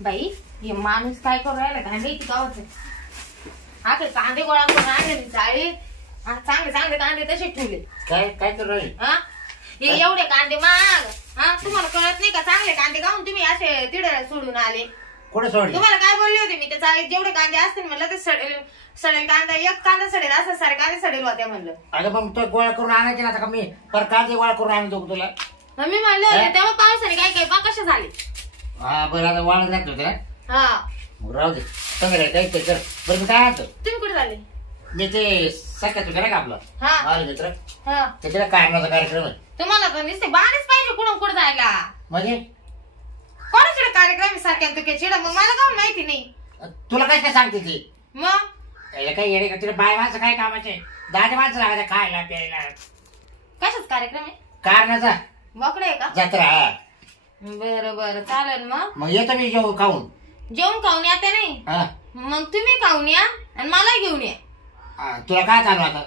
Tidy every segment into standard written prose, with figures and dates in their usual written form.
बाई हे माणूस काय करू राहिला काय माहिती गावाच आखे कांदे गोळा करून आणले मी चाळी चांगले चांगले कांदे तसे ठेवले. काय काय करू राहिले? हा हे एवढे कांदे माग हा तुम्हाला कळत नाही का? चांगले कांदे गाऊन तुम्ही असे तिडे सोडून आले. कुठे सोडले? तुम्हाला काय बोलले होते मी? त्या चाळीत जेवढे कांदे असतील म्हणलं ते सडेल सडेल कांदा एक कांदा सडेल असं सारे कांदे सडेल होत्या म्हणलं. अगं मग तो गोळा करून आणायचे ना आता का मी पर कांदे गोळा करून आणतो तुला. मी म्हणले होते तेव्हा पावसाने काय काय कसे झाले. हा बरं आता वाळत घातलं होतं ना. हा राहू दे चांगलं काय ते कर. बरं मी काय आणतो तुम्ही कुठे झाले? मी ते सकाळ तुझ्या का आपलं माझे मित्र हा त्याच्याला कारणाचा कार्यक्रम आहे. तुम्हाला तर नुसते बाणीच पाहिजे कुठून कुठं जायला. म्हणजे कोणाकडे कार्यक्रम सारख्या तुके चिड मग मला काऊन माहिती नाही. तुला काय काय सांगते ती मग काही येडे का तिला बाय माणसं काय कामाचे दादे माणसं लागायचं खायला प्यायला. कशाच कार्यक्रम आहे? कारणाचा मोकळे आहे का? जत्रा. हा बरं बरं चालेल मग येतो मी जेवू खाऊन. जेवण खाऊन या ते नाही हा मग तुम्ही खाऊन या आणि मला घेऊन या. तुला काय चालू आता?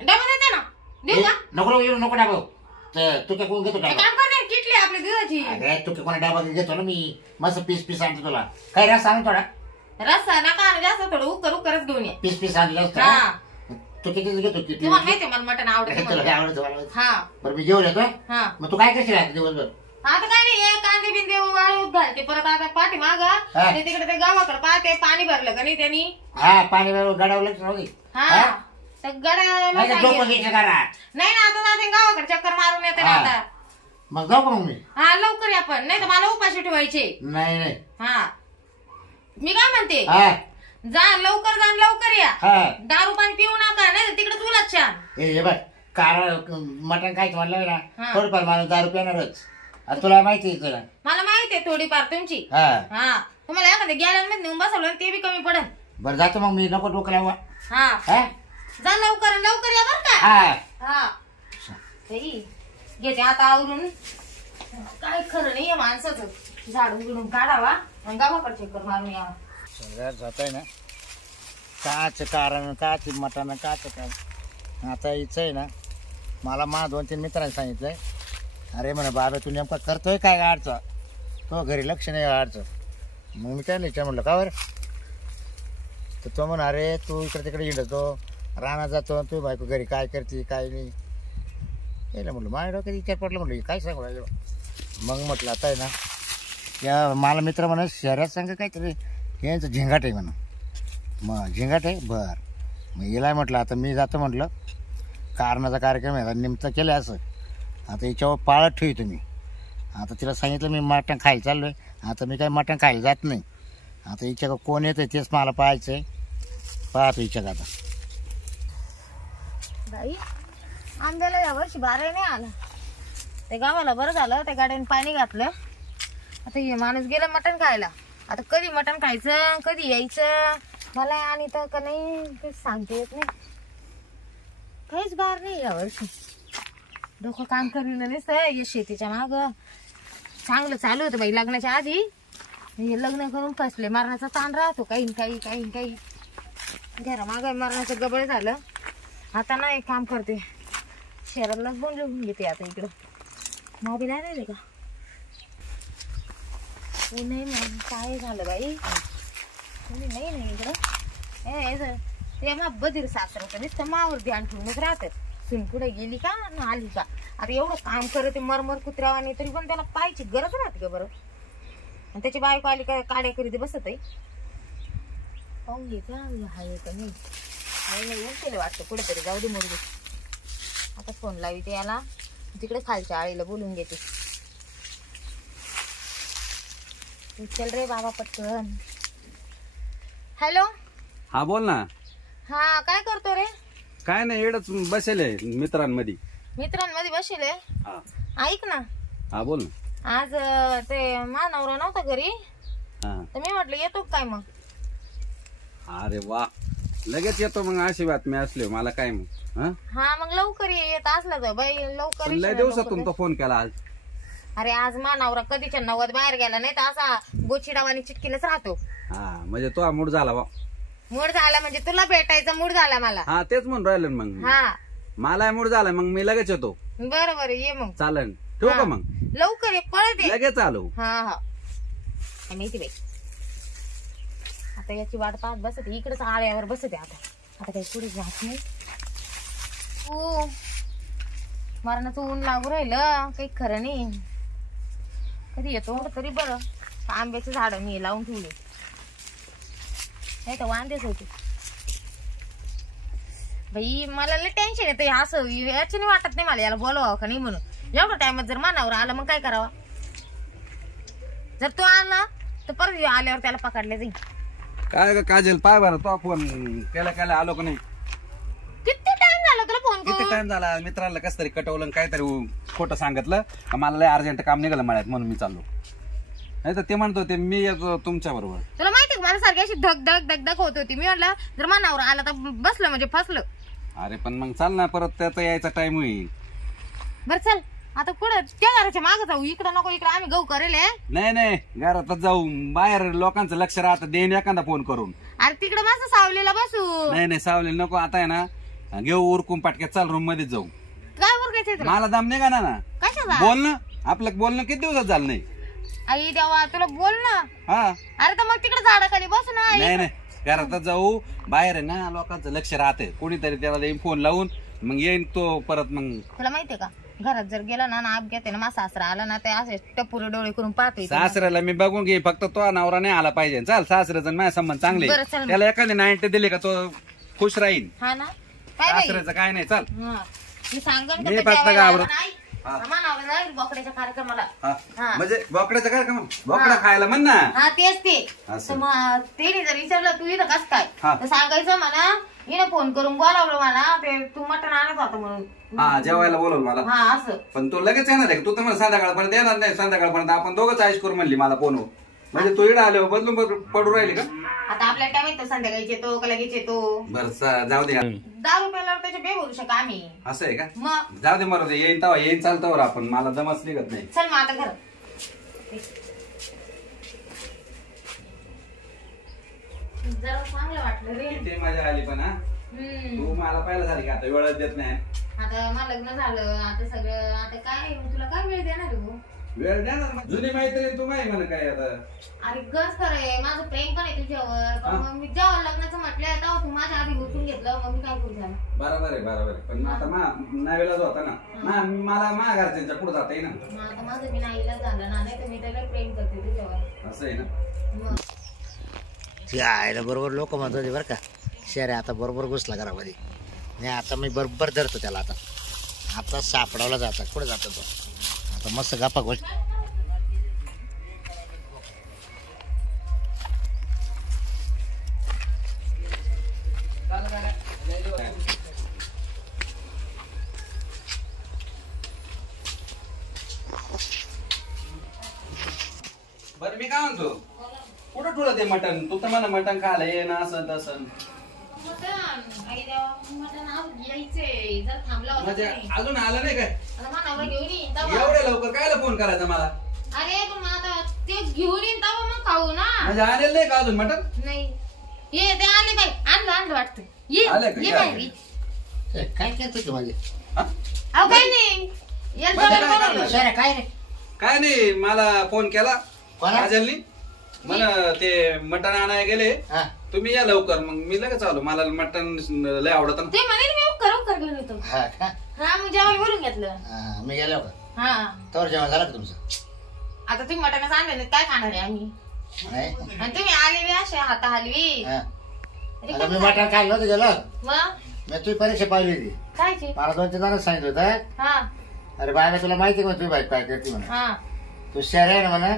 डबा देते ना देऊ का? नको येऊ नको डाबा. तू काय कोण घेतो ते डाबा? काम करते किटली आपली दुधाची. अरे तू काय कोणा डाबा घेतो ना मी मस्त पीस पीस आणतो तुला. काय रस आणू थोडा? रस्सा नका आणू जास्त थोडं उकर उकरच घेऊन या. पीस पीस आणलं असतं. हा तू किती घेतो किती? तुम्हाला माहिती मला मटण आवडते तुला म्हणून. काय आवडतं मला? हा बरं मी जेवण येतो. हा मग तू काय करशील आता दिवसभर? आता काय नाही हे कांदे बिंदे वाळूत घालते परत आता पाठी मागा ते तिकडे ते गावाकडे पाहते पाणी भरलं का नाही त्यांनी. हा पाणी गडावलं राहू दे. हा सगळ्या नाही तर झोपून घ्यायचं घरात. नाही ना आता जाते गावाकडे चक्कर मारून येते ना हा. आता. मग जाऊ का मग मी? हा लवकर या पण नाही तर मला उपाशी ठेवायचे. नाही नाही. हा मी काय म्हणते हा जा लवकर या. हा दारू पाणी पिऊ नका नाही तर तिकडे तुलाच छान. हे बघ कार मटण खायचं म्हणलं ना हा. थोडंफार मला दारू पिणारच. आता तुला माहिती आहे तुला. मला माहिती आहे थोडीफार तुमची. हा हा तुम्हाला एखाद्या गॅलरीमध्ये नेऊन बसवलं ते बी कमी पडेल. बरं जातो मग मी नको डोकं लावा. हा हा जा लवकर या बर का. हा हा घेते आता आवरून. काय खरं नाही या माणसाचं झाडून बिडून काढावा आणि गावाकडे चक्कर मारून यावा. जात ना काच कारण काच मटण काच काय आता हिच आहे ना मला 2-3 मित्रांनी सांगितलंय. अरे म्हणा बाबा तू नेमका करतोय काय गाडचा तो घरी लक्ष नाही गाडचं. मग मी काय नाही म्हटलं का बरं तर तो म्हणा अरे तू इकडे तिकडे हिंडतो रानात जातो तू बायको घरी काय करते काय नाही. यायला म्हटलं माझ्या डोक्यात विचार पडलं म्हटलं काय सांगू राहिलं. मग म्हटलं आता आहे ना त्या मला मित्र म्हणा शहरात सांग काहीतरी यांचं झिंगाट आहे म्हणा. मग झिंगाट आहे बरं मग येलाय म्हटलं आता मी जातो म्हटलं कारणाचा कार्यक्रम आहे निमित्त केलं असं. आता याच्यावर पाळत ठेवी तुम्ही. आता तिला सांगितलं मी मटण खायला चाललो आहे. आता मी काही मटण खायला जात नाही. आता हिच्या कोण येतं तेच मला पाहायचं आहे. पाहतो हिच्या आता. बाई आंब्याला यावर्षी बारा नाही आला. ते गावाला बरं झालं त्या गाड्याने पाणी घातलं. आता हे माणूस गेला मटण खायला. आता कधी मटण खायचं कधी यायचं मला आणि तर का नाही ते सांगता येत नाही. काहीच बार नाही यावर्षी. डोकं काम करीन नसतं हे शेतीच्या माग. चांगलं चालू होतं बाई लग्नाच्या आधी. हे लग्न करून फसले मरणाचा ताण राहतो काही काही घरा माग मरणाचं गबळ झालं. आता नाही काम करते शहरालाच बोलून घेते. आता इकडं मोबाईल आहे का नाही मग काय झालं बाई कोणी नाही इकडं. ते मग बधीर सासरं नुसतं मावर ध्यान ठेवूनच राहतं. सून पुढे गेली का ना आली का. आता एवढं काम करते मरमर कुत्र्यावानी तरी पण त्याला पाहायची गरज राहते का बरं. आणि त्याची बायको आली का काड्या करीत बसत आहे. पाहून घे का हाय का नाही केलं वाटतं कुठेतरी जाऊ दे मुरगी. आता फोन लावते याला तिकडे खालच्या आळीला बोलून घेते. चल रे बाबा पटकन. हॅलो हा बोल ना. हा काय करतो रे? काय नाही एवढंच बसेल मित्रांमध्ये बसेल. ऐक ना. हा बोल ना. आज ते नवरा नव्हता घरी तर मी म्हटलं येतो काय मग. अरे वा लगेच येतो मग अशी बातमी असली मला काय मग. हा मग लवकर येत असला तर बाई लवकर. लय दिवसातून तो फोन केला आज. अरे आज नवरा कधीच्या 90 बाहेर गेला नाही तर असा गोचिडावानी चिटकीलाच राहतो. हा म्हणजे तो मूड झाला बा. मूड झाला म्हणजे तुला भेटायचा मूड झाला मला. हा तेच म्हणून राहिलं मग. हा मला मूड झाला मग मी लगेच येतो. बरं ये मग. चालेल ठेवू का मग. लवकर ये पळत ये. लगेच आलो. हा माहिती बाई आता याची वाट पाहत बसते इकडेच आळ्यावर बसते आता आता काही पुढे जात नाही हो मरणाचं ऊन लागू राहिलं काही खरं नाही कधी येतो तरी बरं आंब्याचे झाड मी लावून ठेवले नाही तर वांदेच होते बाई मला लय टेन्शन येतं असं याच्याने वाटत नाही मला याला बोलवावं का नाही म्हणून एवढ्या टायमात जर मानावर आला मग काय करावं जर तो आला तर परत आल्यावर त्याला पकडले जाईल काय ग काजल पाय बरं तो फोन केला आलो का नाही किती टाइम झाला तुला फोन किती करून टाइम झाला मित्राला कस तरी कटवलं काहीतरी खोटं सांगितलं का मला लय अर्जंट काम निघालं मळ्यात म्हणून मी चाललो नाही तर ते म्हणत होते मी येतो तुमच्या बरोबर तुला माहिती का मला सारखी अशी धक होत होती मी म्हटलं जर मानावर आला तर बसलं म्हणजे फसलं अरे पण मग चाल ना परत त्याचा यायचा टाइम होईल बरं चल आता पुढं त्या घराच्या मागे जाऊ इकडं नको इकडे आम्ही गहू करेल नाही घरातच जाऊ बाहेर लोकांचं लक्ष राहतं देईन एखादा फोन करून अरे तिकडे मस्त सावलीला बसू नाही सावलेलं नको आता आहे ना घेऊ उरकून पाटक्यात चाल रूम मध्ये जाऊ काय उरकायचंय तुला मला दम नाही का ना कशाला बोलणं आपलं बोलणं किती दिवसात झालं नाही आई देवा तुला बोल ना हा अरे तर मग तिकडे झाडाखाली बस ना नाही घरातच जाऊ बाहेर आहे ना लोकांचं लक्ष राहते कोणीतरी त्याला फोन लावून मग येईन तो परत मग तुला माहितीये का घरात जर गेला ना अपघात आहे ना माझा सासरा आला ना ते असे टपुरे डोळे करून पाहतोय सासऱ्याला मी बघून घे फक्त तो नवरा नाही आला पाहिजे चाल सासऱ्याचा माझ्या संबंध चांगले बरं, चल. त्याला एखादी 90 दिली का तो खुश राहील हा ना काय बाई सासऱ्याचं काय नाही चाल हा. मी सांगन का मी ते फक्त जेवायला घाबरत. आला नाही. मानावर जाईल बोकड्याच्या कार्यक्रमाला हा. म्हणजे बोकड्याचं काय का मग बोकडा खायला म्हण ना हा तेच ते असं. तर मग तिने जर विचारलं तू इथं कसं काय हा. तर सांगायचं म्हणा हिने फोन करून बोलावलं मला ते तू मटण आणत होतं म्हणून हा जेवायला बोलवलं मला हा असं पण तू लगेच येणार आहे तू तर मला संध्याकाळपर्यंत येणार नाही संध्याकाळपर्यंत आपण दोघंच आयुष करू म्हणली मला फोनवर म्हणजे तू इकडे आल्यावर बदलून पडू राहिली का आता आपल्या टाइम येतो संध्याकाळी येतो का लगेच येतो बरं जाऊ दे 10 रुपयाला त्याचे बे बोलू शका आम्ही असं आहे का मग जाऊ दे मरू दे येईन तवा येईन चालतं आपण मला जमच निघत नाही चल मग आता घर जरा चांगलं वाटलं रे किती मजा आली पण हा तू मला पाहिलं झाली का आता वेळच देत नाही आता मला लग्न झालं आता सगळं आता काय तुला काय वेळ देणार आहे भाऊ? वेळ देणार मग. जुनी मैत्रीण तू माही म्हण काय आता अरे गज खरंय माझं प्रेम पण आहे तुझ्यावर पण मग मी जेव्हा लग्नाचं म्हटलं तेव्हा तू माझ्या आधी उठून घेतलं मग मी काय करू झालं बरोबर आहे पण आता नावेला जो होता ना मला माझ्या घरच्यांच्या पुढे जाता येईल ना मग आता माझं मी नाहीला झालं ना नाही तर मी त्याला प्रेम करते तुझ्यावर असं आहे ना मग ते आयला बरोबर लोक म्हणत होते बरं का शहर आता बरोबर घुसला घरामध्ये नाही आता मी बरोबर धरतो त्याला आता सापडावला जाता कुठे जातो तो आता मस्त गप्पा गोष्ट बरं मी काय म्हणतो कुठं ठेवलं ते मटण तू तर मला मटण खायला ये ना असं तसं मटण आई देवा मटण आज यायचंय जर थांबला होता म्हणजे तरी. अजून आलं नाही काय आता मानावर घेऊन येईन तेव्हा. एवढ्या लवकर कायला फोन करायचा मला अरे पण मग आता ते घेऊन येईन तेव्हा मग खाऊ ना म्हणजे आलेलं नाही का अजून मटण नाही ये ते आले बाई आणलं वाटतं ये आले का? ये या, बाई ए, काय करतो तू माझे हा? अहो काही नाही या मग जवळ काय बोलवलं. करणार? शहर काय रे काय नाही मला फोन केला कोणा? काजलनी मला ते मटण आणायला गेले हा तुम्ही या लवकर मग मी लगेच आलो मला मटण लय आवडत ते म्हणे मी उकर घेऊन येतो हा का हा मग जेवण बोलून घेतलं हा, मी गेलो का हा तोवर जेवण झालं का तुमचं आता तुम्ही मटणच आणलं नाही काय खाणार आहे आम्ही नाही आणि तुम्ही आलेले असे हाता हलवी हा. आता मी मटण खायला नव्हतं गेलं मग मी तुझी परीक्षा पाहिली होती कायची मला 2-3 जणांना सांगितलं होतं हा अरे बाय तुला माहिती आहे का तुझी बाईक काय करते म्हणा हा तू शहर आहे ना म्हणा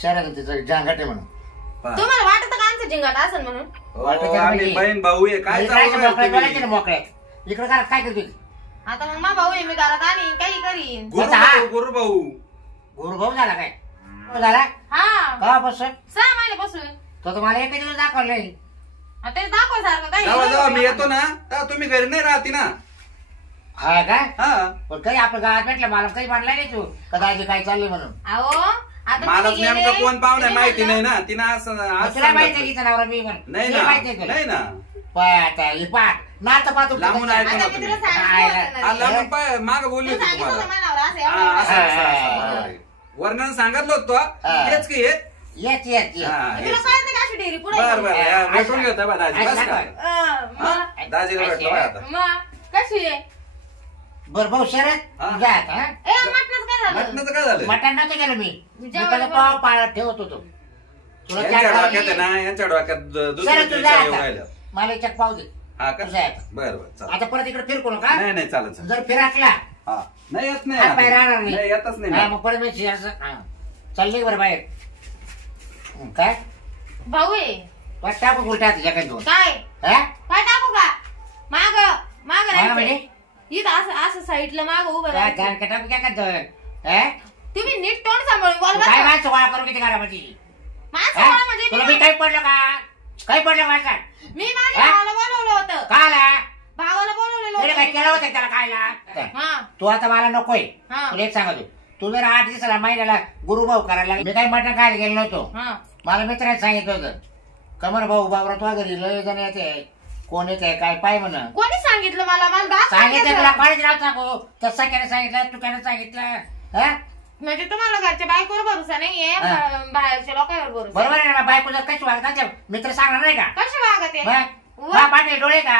शहरात तिचं जांगाट आहे म्हणा तुम्हाला वाटत का आमचं जिंगाट असेल म्हणून वाटत आहे आम्ही म्हणजे- बहीण भाऊ आहे काय म्हणजे चालू काय आहे मोकळ्यात बोलायचं ना तुम्ही? मोकळ्यात इकडे घरात काय करते आता मग मा भाऊ आहे मी घरात आणीन काही करीन गुरु आता हा. भाऊ, गुरु भाऊ गुरुभाऊ झाला काय तो झाला हा का बस 6 महिन्यापासून तो तुम्हाला एक दिवस दाखवलं नाही आता ते दाखव सारखं काही जेव्हा जेव्हा मी येतो ना तेव्हा तुम्ही घरी नाही राहती ना हा काय हा पण काही आपण गावात भेटलं मला काही म्हणलं नाही तू कदाचित काय चाललंय म्हणून अहो आता मला तुम्ही नेमकं गेले, कोण पाहुणे तुम्ही माहिती म्हणलं, नाही ना तिनं असं आज तुला माहिती सांगितलं. आहे की नवरा मी म्हणून नाही तुला ना माहिती आहे तुला नाही ना पाय आता ही पाय नातं पाहतो लांबून ऐकून आता होतं मी मी. तुला सांगितलं होतं ना रे. आला माग बोलली तू होती सांगितलं तुम्हाला होतं मनावर असं हा, एवढं. असं, असं, असं, बरोबर आहे. वर्णन सांगितलं होतं हा. तेच की हे येत येत येत हा, तुला हेच. कळत नाही का अशी डेअरी पुढे बर बर या, भेटून घेतो बा दाजी बस का दाजीला भेटलो बाय आता मग कशी आहे बरं भाऊ शरद हा. जा आता, हा? ए मटणाचं काय झालं मटणाचं काय झालं मटण नव्हतं गेलो मी जेवायला त्याला पाव पाळत ठेवत होतो तुला यांच्या चार डोक्यात आहे खाली- ना यांच्या डोक्यात दुसऱ्या शरद तुझा विचार येऊ आता. राहिल्या मला याच्यात पाव दे हा का तुझा आता. बर बर चालेल आता परत इकडे फिरकू नका नाही नाही चालेल चालेल जर फिराकला हा नाही येत नाही हात बाहेर आता. राहणार नाही. नाही येतच नाही हा, ना. मग परत मी असं हा. चालली बरं बाहेर काय भाऊ आहे बस टाकू उलटा तुझ्याकडे दोन काय हा? काय टाकू का माग माग मागं राहायचं म्हणजे? इथं असं असं साईडला माग उभं काय राहायचं. गाण का टाकू काय करतोय हा? तुम्ही नीट तोंड सांभाळून बोल तू बरं काय का? माणसं गोळा करू किती घरामध्ये माणसं हा? बोला म्हणजे तुला मी मी काही पडलं का काही पडलं माझ्या मी माझ्या हा? भावाला बोलवलं होतं का आला भावाला बोलवलेलं तुला काय होतं केलं होतं त्याला खायला हा तू आता मला नकोय हा. तुला एक सांगतो तू जर 8 दिवसाला महिन्याला गुरुभाऊ करायला लागला. मी काही मटण खायला गेलो नव्हतो हा मला मित्राने सांगितलं होतं कमर भाऊ बाबरा तुझ्या घरी लय जण येते कोण येते काय पाय म्हण कोणी सांगितलं मला मला दास सांगितलं तुला सांगितलं. कॉलेज नाव सांगू तसा त्याने सांगितलं तू त्याने सांगितलं हा? म्हणजे तुम्हाला घरच्या बायकोवर भरोसा नाहीये हा. बाहेरच्या लोकांवर भरोसा बरोबर आहे ना बायको जर कशी वागतात मित्र सांगणार नाही का कसे वागत आहे बा पाटील डोळे का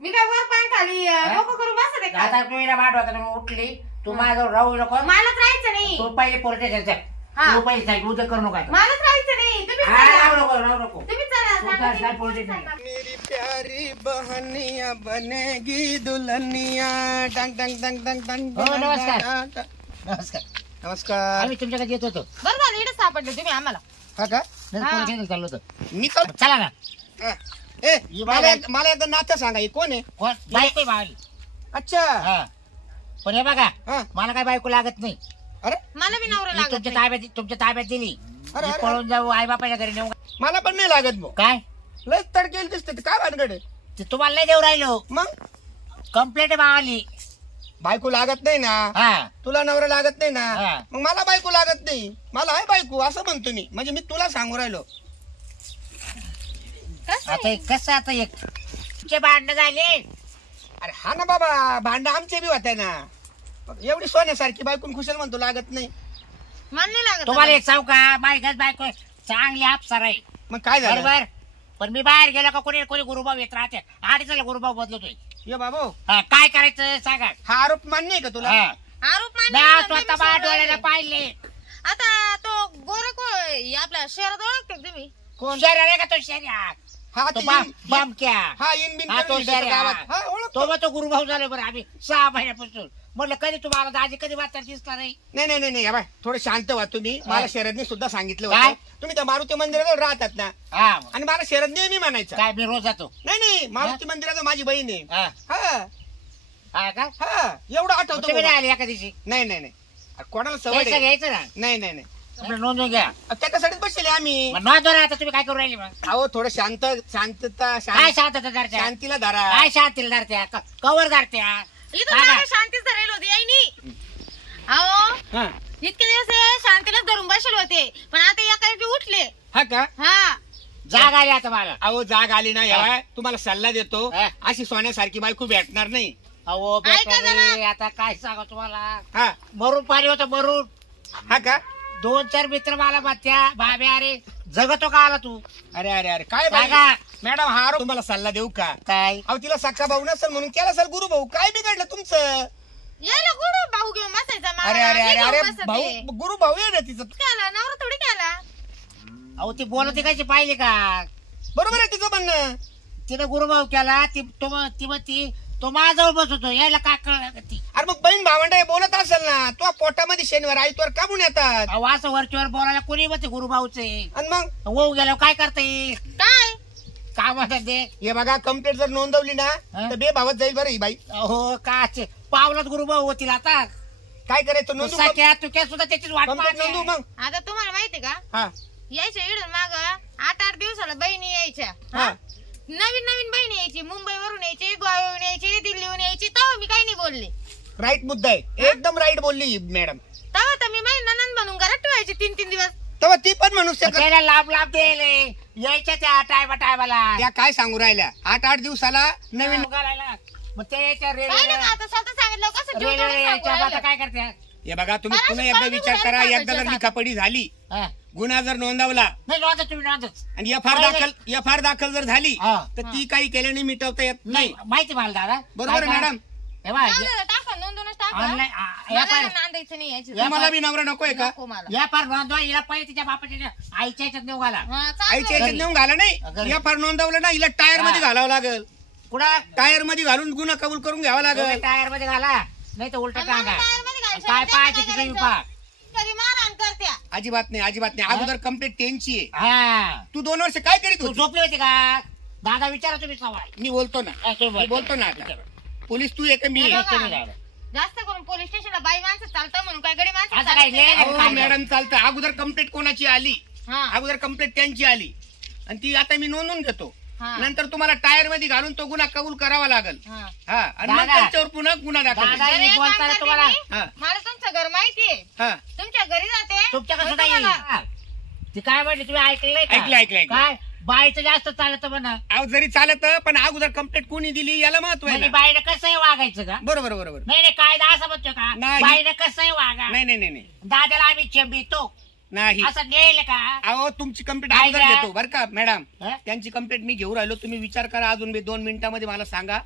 मी काय वर पाय खाली डोकं करून बसत आहे का आता तू हिला वाट होता म्हणून उठली तू माझ्याजवळ राहू नको मलाच राहायचं नाही तू पहिले पोलिस हा. तू पहिले सांग उद्या करू नका मलाच राहायचं नाही तुम्ही हा, चला. राहू नको राहू नको तुम्ही चला तू सांगा काय तुम्ही. पोलिस नाही मेरी प्यारी बहनिया बनेगी दुल्हनिया डंग डंग डंग डंग डंग हो, नमस्कार. डंग, डंग. नमस्कार नमस्कार आम्ही तुमच्याकडे येत होतो बरं झालं इकडे सापडले तुम्ही आम्हाला हा का नाही, हा. पोलिस स्टेशनला चाललो होतो मी चाल चला ना हा. ए ही मला बाई- एक- मला एकदा नातं सांगा हे कोण आहे कोण बायको मावली अच्छा हा पण हे बघा हा. मला काय बायको लागत नाही अरे मला बी नवरा मी लागत तुमच्या नाही. ताब्यात दिली अरे, मी अरे. पळून जाऊ आई बापाच्या घरी नेऊ मला पण नाही लागत भाऊ काय लय तडकेल दिसते ते काय भानगड आहे ते तुम्हाला नाही देऊ राहिलो मग कंप्लेंट मावली बायको लागत नाही ना हा तुला नवरा लागत नाही ना हा. मग मला बायको लागत नाही मला आहे बायको असं म्हणतो मी म्हणजे मी तुला सांगू राहिलो कसं आता आहे? एक कसं आता एक तुमचे भांडणं झाले अरे हा ना बाबा भांडं आमचे बी होते ना एवढी सोन्यासारखी बायकून खुशाल म्हणतो लागत नाही मला नाही लागत तुम्हाला एक सांगू का बायकाच बायको चांगली अप्सर आहे मग काय झालं बरोबर पण मी बाहेर गेलो का कोणी कोणी गुरुभाव येत राहते आडीचाला गुरुभाव बदलतोय ये बाबू हा, काय करायचं सांगा हा आरोप मान्य आहे का तुला हा. आरोप मान्य मी केला, स्वतः तुम्ही माझ्या डोळ्याला सोडवायले. पाहिले आता तो गोरे कोण आपल्या शहरात ओळखते का तुम्ही कोण शर्या रे का तो शर्या हा तो ते बामक्या हा इन बिन हा, तो करून येतो शर्या. गावात. हा, ओळखतो. तो मग तो गुरुभाव झालो बरं आम्ही 6 महिन्यापासून म्हटलं कधी तुम्हाला दाजी कधी वाचता दिसला नाही नाही नाही नाही नाही बाय थोडं शांत व्हा तुम्ही मला शरदने सुद्धा सांगितलं काय? होतं तुम्ही त्या मारुती मंदिरात राहतात ना हा आणि मला शरद नेहमी म्हणायचं काय मी रोज जातो नाही नाही मारुती मंदिरात माझी बहीण आहे हा हा हा का हा एवढं आठवतो तुम्ही नाही बाबा. आले एका दिवशी नाही नाही नाही कोणाला सवय पैसे आहे? घ्यायचं ना नाही नाही नाही आपलं नोंदवून घ्या त्याच्यासाठीच बसले आम्ही मग नोंदवा ना आता तुम्ही काय करू राहिले मग अहो थोडं शांतता काय शांत- शांतता धरत्या शांतीला धरा काय शांतीला धरत्या कवर धरत्या इथं सांगा. मला शांतीच धरेल होती आईनी अहो हा इतके दिवस हे शांतीलाच धरून बसले होते पण आता या काही उठले हा का हा जाग आली आता मला अहो जाग आली ना यावा तुम्हाला सल्ला देतो हा. अशी सोन्यासारखी बायको भेटणार नाही अहो ऐका बेटा जरा. रे, आता काय सांगा तुम्हाला हा मरून पाणी होतं मरून हा का 2-4 मित्र मला म्हणत्या बाबे अरे जगतो का आला तू अरे अरे अरे काय बाई? सांगा. मॅडम हा आरोप तुम्हाला सल्ला देऊ का काय अहो तिला सक्का भाऊ नसेल म्हणून केला असेल गुरु भाऊ काय बिघडलं तुमचं यायला गुरु भाऊ घेऊन बसायचा मला. अरे अरे मी अरे घेऊन अरे बसते. भाऊ गुरु भाऊ आहे ना तिचं केला नवरा थोडी केला अहो ती बोलते कशी पाहिली का बरोबर आहे तिचं म्हणणं तिने गुरुभाव केला ती तो माझ्याजवळ बसवतो यायला काय कळलं का ती अरे मग बहीण भावंड बोलत असेल ना तो पोटामध्ये शनिवार आईतवार का म्हणून येतात अहो असं वरच्यावर बोलायला कोणी म्हणते गुरुभाऊचे आणि मग होऊ गेल्यावर काय करता येईल काय काय म्हणतात ते हे बघा कंप्लेंट जर नोंदवली ना हा? तर बेभावत जाईल बरं ही बाई हो काय पावलाच गुरुभाऊ होतील आता काय करायचं नोंदू सख्या तुक्या सुद्धा त्याचीच वाट कंप्लेंट नोंदू पाहते. मग आता तुम्हाला माहितीये का हा यायच्या इडून माग 8-8 दिवसाला बहिणी यायच्या हा नवीन नवीन बहिणी यायची मुंबईवरून यायची गोव्यावरून यायची दिल्लीहून यायची तेव्हा मी काही नाही बोलले राईट मुद्दा आहे एकदम राईट बोलली मॅडम तेव्हा तर मी माझी ननंद म्हणून घरात ठेवायची 3-3 दिवस तेव्हा ती पण म्हणू शकत त्याला लाभ दिले यायच्या त्या टायमाला त्या काय सांगू राहिल्या 8-8 दिवसाला नवीन करायला मग ते यायच्या काय नाही रेल्वे ना, आता स्वतः सांगितलं कसं जीव तोडून सांगू यायच्या आता राहिलं. काय करते हे बघा तुम्ही मला पुन्हा असं एकदा कळलं विचार नाही करा सांगायचं एकदा जर आता. लिखापडी झाली हा. गुन्हा जर नोंदवला नाही नोंदा तुम्ही नोंदच आणि एफ आर दाखल जर झाली हा. तर ती काही केल्याने मिटवता येत नाही. माहिती मला दादा बरोबर आहे, मॅडम. टाका नोंदूनच टाका ऑनलाईन मला नाही नांदायचं नाही याची तुम्हाला बी नवरा नकोय का? नको मला या पार नोंदवा हिला पहिले तिच्या बापाच्या आईच्या याच्यात नेऊ घाला हा, चांगलं आईच्या आहे. याच्यात नेऊन घाला नाही. घरी. एफ आर नोंदवलं ना हिला टायर मध्ये घालावं लागेल. कुठं टायर मध्ये घालून गुन्हा कबूल करून घ्यावा लागेल. टायर मध्ये घाला नाही तर उलट मला टांगा टायरमध्ये घालायचं काय नाही, पाहायचं त्याला तिथे काय पहा कधी मारहाण करत्या अजिबात नाही, अजिबात नाही. अगोदर कंप्लेंट त्यांची आहे. हा तू 2 वर्ष काय करीत तू होती? झोपली होती का दादा विचारा तुम्ही सवाल मी बोलतो ना, मी बोलतो ना आता. पोलीस तू एक मी आहे. बघा. तुम्ही जाऊ. जास्त करून पोलीस स्टेशनला बाई माणसं चालतं म्हणून काय गडी माणसं असं काय चालत नाही. नाही. अहो, मॅडम चालतं. अगोदर कंप्लेंट कोणाची आली? हा, अगोदर कंप्लेंट त्यांची आली आणि ती आता मी नोंदवून घेतो. हा. नंतर तुम्हाला टायर मध्ये घालून तो गुन्हा कबूल करावा लागेल. हा. हा, आणि मग दादा. त्यांच्यावर पुन्हा गुन्हा दाखल दादा. होईल. तर एक बोलताना काम करते तुम्हाला- मी. हा. मला तुमचं घर माहितीये हा. तुमच्या घरी जाते तुमच्याकडे मग सुद्धा येईल तुम्हाला- ती काय म्हणली तुम्ही ऐकलंय का? ऐकलं. काय बाईचं जास्त चालत म्हणा अहो, जरी चालत पण अगोदर कंप्लेंट कोणी दिली याला महत्व आहे म्हणजे ना. बाईनं कसंही वागायचं का बरोबर बरोबर. नाही नाही कायदा असं म्हणतो का नाही. बाईनं कसंही वागा नाही नाही नाही नाही दादाला आम्ही चेंबितो नाही. असं नेल का अहो, तुमची कंप्लेंट काय अगोदर द्या? घेतो बरं का मॅडम. हं? त्यांची कंप्लेंट मी घेऊन राहिलो. तुम्ही विचार करा अजून मी 2 मिनिटांमध्ये मला सांगा.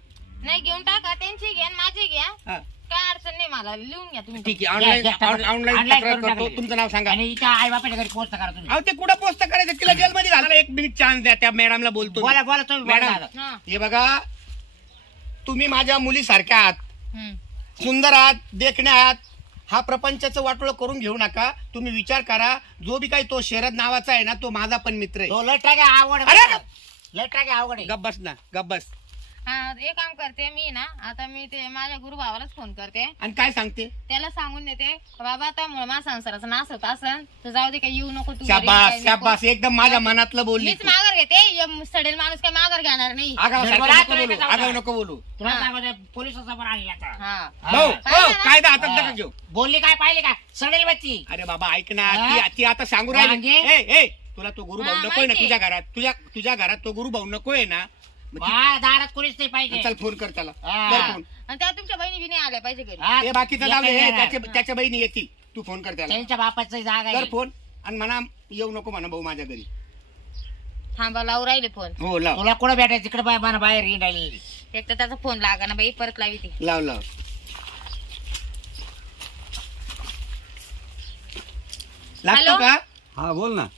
नाही घेऊन टाका त्यांची घ्या आणि माझी घ्या हा. काय अडचण नाही मला लिहून घ्या तुम्ही ठीक आहे. ऑनलाईन घ्या, घ्या. ऑनलाईन ऑनलाईन तक्रार करून करतो. टाकली. तुमचं नाव सांगा. आणि हिच्या आई बापाच्या घरी पोहोचता करा तुम्ही अहो, ते कुठं पोस्ट करायचं? तिला जेलमध्ये घालायला 1 मिनिट चान्स द्या. त्या मॅडमला बोलतो मी. बोला बोला तुम्ही बोला मॅडम. दादा. हा. हे बघा, तुम्ही माझ्या मुलीसारख्या आहात, हम्म. सुंदर आहात, देखणे आहात. हा प्रपंचाचं वाटोळं करून घेऊ नका. तुम्ही विचार करा. जो बी काही तो शरद नावाचा आहे ना, तो माझा पण मित्र आहे. तो लय टाके आवड अरे! लय टाके आवड आहे. गप बस ना, गप बस. हा, एक काम करते मी ना आता मी ते माझ्या गुरु भावालाच फोन करते आणि काय सांगते? त्याला सांगून देते बाबा आता माझ्या संसाराचा नाश होत असन तर जाऊ दे काही येऊ नको तू घरी, शाबास काही नको. शाबास, एकदम माझ्या मनातलं बोलली मीच तू. माघार घेते सडेल माणूस काही माघार घेणार नाही. आगाऊ बोला, सारखं नको तुम्ही बोलू, जाऊ आगाऊ द्या. नको बोलू. तुला हा. सांगतो पोलिसासमोर आणली आता हा भाऊ, हा. हो, कायदा हातात नका घेऊ. बोलली काय पाहिले का सडेल बच्ची अरे बाबा ऐक ना, हा? ती आता सांगू राहिली. वांगे? ए, तुला तो गुरु भाऊ हा, नकोय ना माहिती. तुझ्या घरात? तुझ्या घरात तो गुरु भाऊ नकोय ना? मग वा, दारात कोणीच नाही पाहिजे चल फोन कर त्याला. हा. कर फोन. आणि त्या तुमच्या बहिणी बी नाही आल्या पाहिजे घरी. हा, ते बाकीचं जाऊ दे. येते येणार. त्याच्या बहिणी येतील. तू फोन कर त्याला. त्यांच्या बापाचं जागा कर आहे फोन आणि म्हणा येऊ नको म्हणा भाऊ माझ्या घरी. थांबा लावू राहिले फोन. हो लाव तुला कुठं भेटायचं तिकडे मला बाहेर हिंडायली एक तर त्याचा फोन लागा ना बाई परत लावी ती. लाव लाव. लागतो हॅलो? का? हा बोल ना.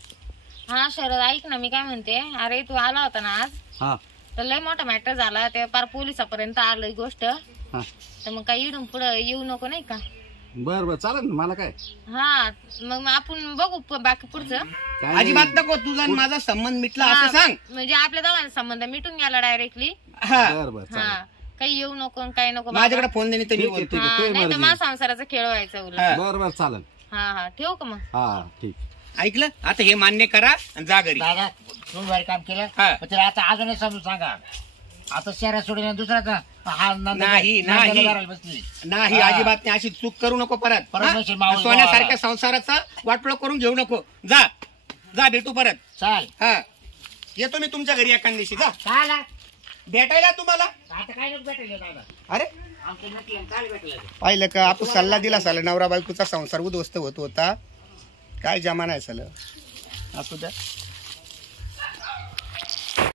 हा शरद ऐक ना मी काय म्हणते अरे तू आला होता ना आज हा तर लय मोठा मॅटर झाला ते पार पोलिसापर्यंत आलं ही गोष्ट हा तर मग काही इडून पुढे येऊ नको नाही का. बर बर चालेल ना, मला काय हा मग आपण बघू बाकी पुढचं. काय नाही. अजिबात नको. तुझा आणि माझा संबंध मिटला हा, असं सांग. म्हणजे आपल्या दोघांचा संबंध मिटून गेला डायरेक्टली. हा. बर बर चालेल. हा काही येऊ नको आणि काही नको माझ्याकडे फोन देणे तर मी ठीक आहे, बोलतो. ठीक आहे. हा तुझी नाही तर मर्जी. माझ्या संसाराचा खेळ व्हायचा उलट. हा. बर बर चालेल. हा हा ठेवू का मग. हा ठीक. ऐकलं? आता हे मान्य करा आणि जा घरी. दादा तुम्ही बाहेर काम केलं हा. पण तिला आता अजूनही समजून सांगा आता शहरात सोडून दुसऱ्याचा हा नाही. बसली नाही हा. अजिबात नाही. अशी चूक करू नको परत. परत हा? म्हणशील मावस सोन्यासारख्या संसाराचा वाटोळं करून घेऊ नको. जा भेटू परत. चाल हा येतो मी तुमच्या घरी एखाद दिवशी. जा काय आला? भेटायला तुम्हाला. आता काय नको भेटेल दादा अरे आमचं भेटलं काय भेटलं पाहिलं का आपण सल्ला दिला साला. नवरा बायकोचा संसार उद्ध्वस्त होत होता. काय जमाना आहे साला. असू द्या.